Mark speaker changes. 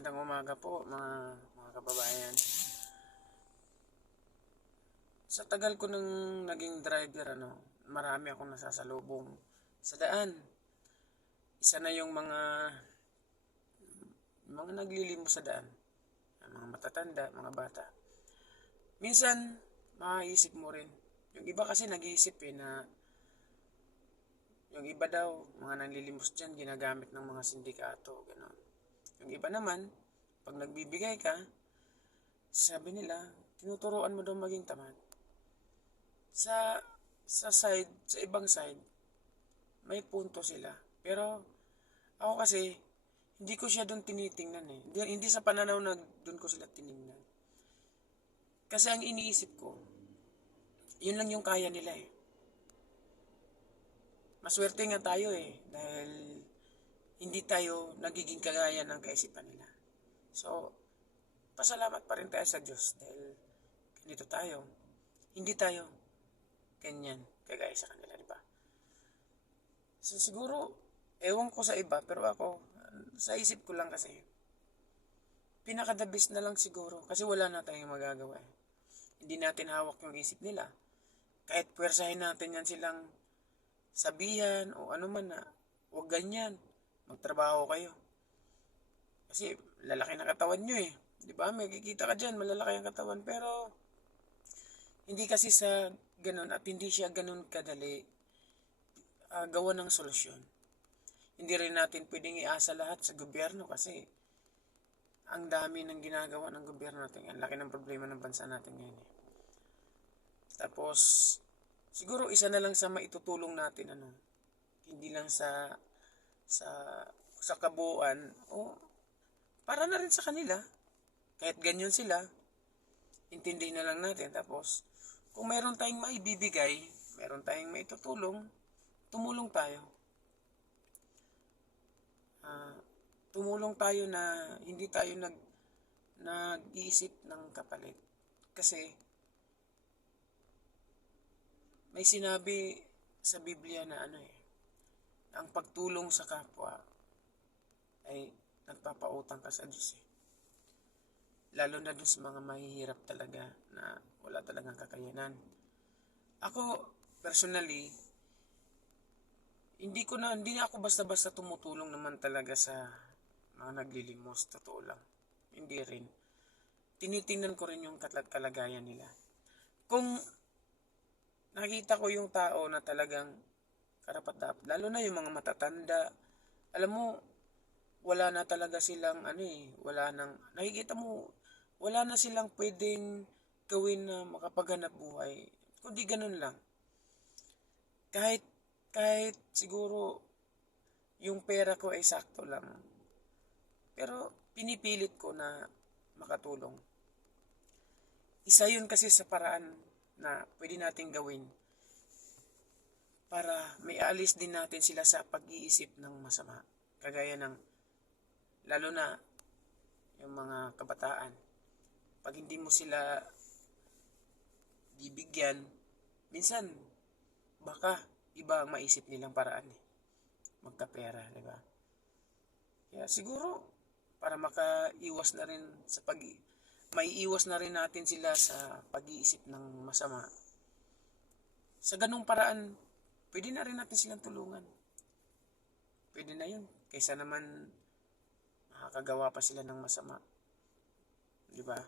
Speaker 1: Magandang umaga po mga mga kababayan. Sa tagal ko nang naging driver ano, marami akong nasasalubong sa daan. Isa na yung mga mga naglilimo sa daan. Mga matatanda, mga bata. Minsan, maiisip mo rin. Yung iba kasi nag-iisip eh na yung iba daw, mga nanlilimos dyan, ginagamit ng mga sindikato, gano'n. Yung iba naman, pag nagbibigay ka, sabi nila, tinuturuan mo daw maging tamad. Sa sa side, sa ibang side, may punto sila. Pero ako kasi, hindi ko siya doon tinitingnan eh. Hindi, hindi sa pananaw na doon ko sila tiningnan. Kasi ang iniisip ko, yun lang yung kaya nila eh. Maswerte nga tayo eh. Dahil hindi tayo nagiging kagaya ng kaisipan nila. So, pasalamat pa rin tayo sa Diyos dahil ganito tayo. Hindi tayo ganyan kagaya sa kanila, di ba? So, siguro, ewan ko sa iba, pero ako, sa isip ko lang kasi, pinakadabis na lang siguro kasi wala na tayong magagawa. Eh. Hindi natin hawak yung isip nila. Kahit pwersahin natin yan silang sabihan o ano man na, huwag ganyan, magtrabaho kayo. Kasi lalaki na katawan nyo eh. Di ba? May kikita ka dyan, malalaki ang katawan. Pero, hindi kasi sa ganun at hindi siya ganun kadali uh, gawa ng solusyon. Hindi rin natin pwedeng iasa lahat sa gobyerno kasi ang dami ng ginagawa ng gobyerno natin. Ang laki ng problema ng bansa natin ngayon. Eh. Tapos, siguro isa na lang sa maitutulong natin ano. Hindi lang sa sa sa kabuuan o para na rin sa kanila. Kahit ganyan sila, intindihin na lang natin. Tapos, kung mayroon tayong maibibigay, mayroon tayong maitutulong, tumulong tayo. Uh, tumulong tayo na hindi tayo nag nag-iisip ng kapalit. Kasi may sinabi sa Biblia na ano eh, ang pagtulong sa kapwa ay nagpapautang ka sa Diyos eh. Lalo na dun sa mga mahihirap talaga na wala talagang kakayanan. Ako, personally, hindi ko na, hindi na ako basta-basta tumutulong naman talaga sa mga naglilimos, totoo lang. Hindi rin. Tinitingnan ko rin yung kalagayan nila. Kung nakita ko yung tao na talagang karapat lalo na yung mga matatanda, alam mo, wala na talaga silang ano eh, wala nang, nakikita mo, wala na silang pwedeng gawin na makapaghanap buhay. Kundi ganun lang. Kahit, kahit siguro yung pera ko ay sakto lang. Pero pinipilit ko na makatulong. Isa yun kasi sa paraan na pwede nating gawin para may alis din natin sila sa pag-iisip ng masama. Kagaya ng, lalo na yung mga kabataan, pag hindi mo sila bibigyan, minsan baka iba ang maisip nilang paraan eh. Magkapera, di ba? Kaya siguro para makaiwas na rin sa pag maiiwas na rin natin sila sa pag-iisip ng masama. Sa ganung paraan, pwede na rin natin silang tulungan. Pwede na yun. Kaysa naman makakagawa pa sila ng masama. Di ba?